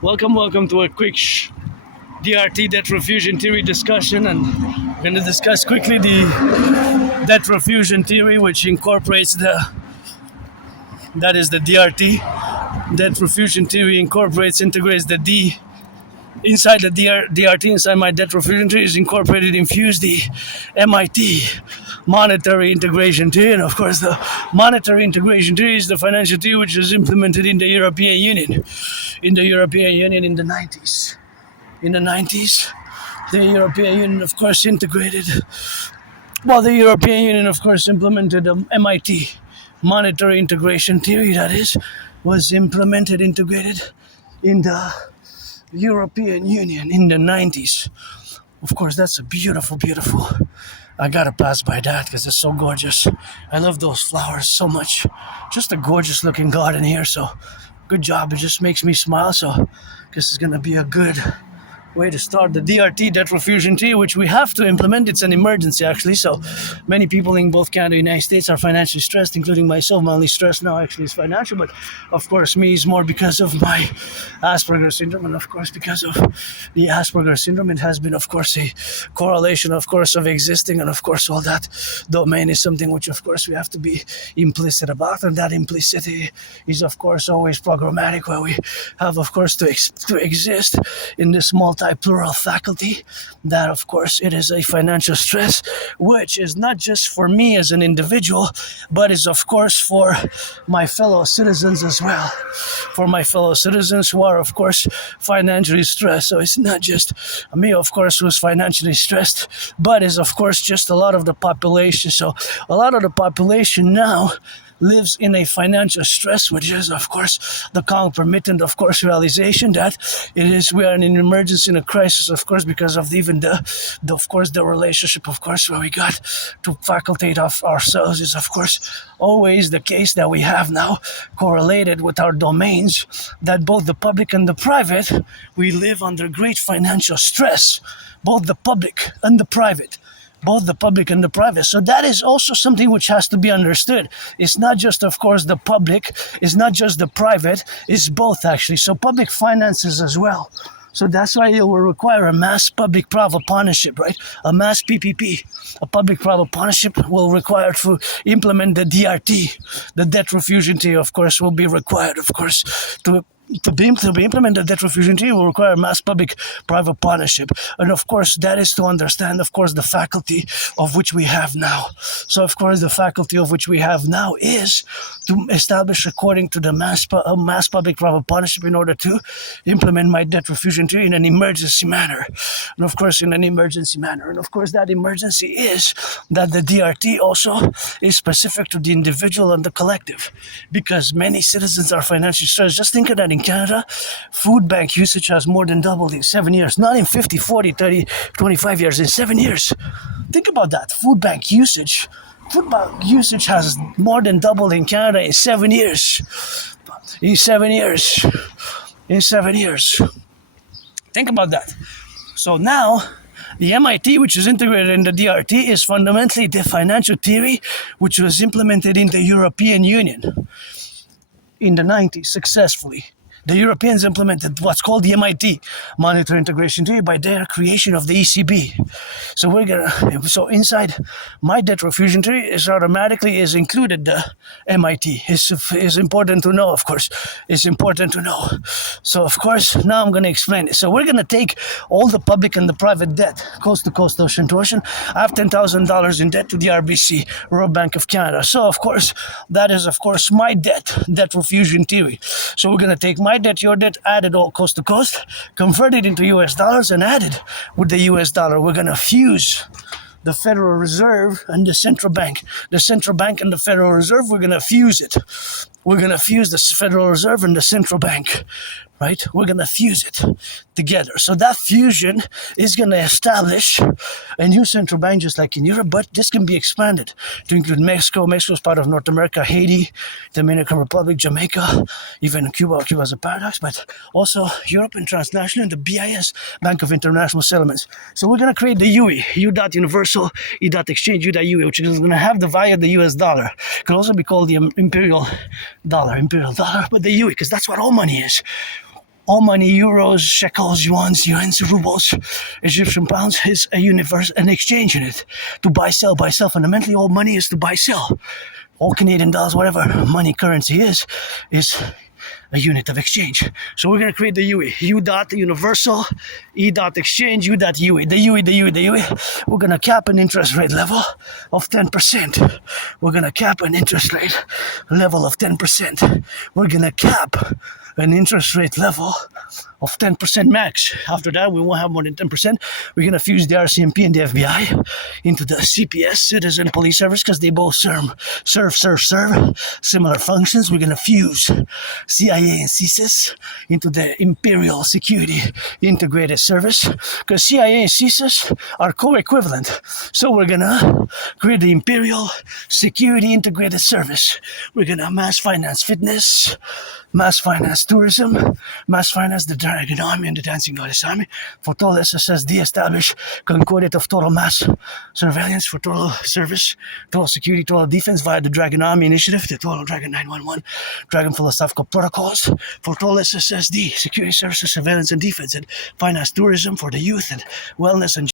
Welcome to a quick DRT debt refusion theory discussion, and we're going to discuss quickly the debt refusion theory, which incorporates that is the DRT. Debt refusion theory integrates the D inside the DRT, inside my debt refusion theory is infused the MIT, monetary integration theory, and of course the monetary integration theory is the financial theory which was implemented in the European Union. In the 90s. In the 90s, the European Union, of course, integrated. Well, the European Union, of course, implemented the MIT, monetary integration theory, that is, was integrated in the European Union in the 90s. Of course, that's a beautiful. I gotta pass by that because it's so gorgeous. I love those flowers so much. Just a gorgeous looking garden here, so good job. It just makes me smile, so this is gonna be a good way to start the DRT, debt refusion theory, which we have to implement. It's an emergency, actually. So many people in both Canada and the United States are financially stressed, including myself. My only stress now actually is financial, but of course me is more because of my Asperger's syndrome, and of course because of the Asperger's syndrome, it has been, of course, a correlation, of course, of existing, and of course all that domain is something which, of course, we have to be implicit about, and that implicity is, of course, always programmatic, where we have, of course, to exist in this multi-plural faculty, that, of course, it is a financial stress, which is not just for me as an individual, but is, of course, for my fellow citizens as well. For my fellow citizens who are, of course, financially stressed. So it's not just me, of course, who's financially stressed, but is, of course, just a lot of the population. So a lot of the population now lives in a financial stress, which is, of course, the concomitant, of course, realization that we are in an emergency, in a crisis, of course, because of even the relationship, of course, where we got to facultate of ourselves is, of course, always the case that we have now correlated with our domains, that both the public and the private, we live under great financial stress, both the public and the private. So that is also something which has to be understood. It's not just, of course, the public, it's not just the private, it's both, actually. So public finances as well. So that's why it will require a mass public-private partnership, right? A mass PPP, a public-private partnership will require to implement the DRT. The debt refusion theory, of course, will be required, of course, to be implemented. Debt refusion theory will require mass public-private partnership, and of course that is to understand, of course, the faculty of which we have now. So, of course, the faculty of which we have now is to establish, according to the mass public-private partnership, in order to implement my debt refusion theory in an emergency manner, and of course that emergency is that the DRT also is specific to the individual and the collective, because many citizens are financially stressed. Just think of that. In Canada, food bank usage has more than doubled in 7 years. Not in 50, 40, 30, 25 years, in 7 years. Think about that. Food bank usage has more than doubled in Canada in 7 years. In 7 years. Think about that. So now, the MIT, which is integrated in the DRT, is fundamentally the financial theory which was implemented in the European Union in the 90s successfully. The Europeans implemented what's called the MIT, monetary integration theory, by their creation of the ECB. So inside my debt refusion theory is included the MIT. It's important to know, of course. It's important to know. So, of course, now I'm going to explain it. So we're going to take all the public and the private debt, coast to coast, ocean to ocean. I have $10,000 in debt to the RBC, Royal Bank of Canada. So, of course, that is, of course, my debt refusion theory. So we're going to take my debt, your debt, add it all coast to coast, convert it into US dollars, and add it with the US dollar. We're going to fuse the Federal Reserve and the central bank. The central bank and the Federal Reserve, we're going to fuse it. We're going to fuse the Federal Reserve and the central bank, right? We're going to fuse it together. So that fusion is going to establish a new central bank, just like in Europe, but this can be expanded to include Mexico. Mexico is part of North America, Haiti, Dominican Republic, Jamaica, even Cuba. Cuba is a paradox, but also Europe and transnational, and the BIS, Bank of International Settlements. So we're going to create the UE, U.Universal, E.Exchange, U.UE, which is going to have the value of the US dollar. It can also be called the imperial dollar, but the UE, because that's what all money is. all money, euros, shekels, yuans, rubles, Egyptian pounds, is a universe, an exchange unit. To buy, sell. Fundamentally, all money is to buy, sell. All Canadian dollars, whatever money currency is a unit of exchange. So we're going to create the UE. U dot universal, E dot exchange, U dot UE. The UE. We're going to cap an interest rate level of 10%. We're going to cap an interest rate level of 10%. We're going to cap an interest rate level of 10% max. After that, we won't have more than 10%. We're going to fuse the RCMP and the FBI into the CPS, Citizen Police Service, because they both serve similar functions. We're going to fuse CIA and CSIS into the Imperial Security Integrated Service, because CIA and CSIS are co-equivalent. So we're going to create the Imperial Security Integrated Service. We're going to mass finance fitness, mass finance tourism, mass finance the Dragon Army and the Dancing Goddess Army. For total SSSD, establish concordat of total mass surveillance for total service, total security, total defense via the Dragon Army Initiative, the total Dragon 911, Dragon Philosophical Protocols. For total SSSD, security services, surveillance and defense, and finance tourism for the youth and wellness and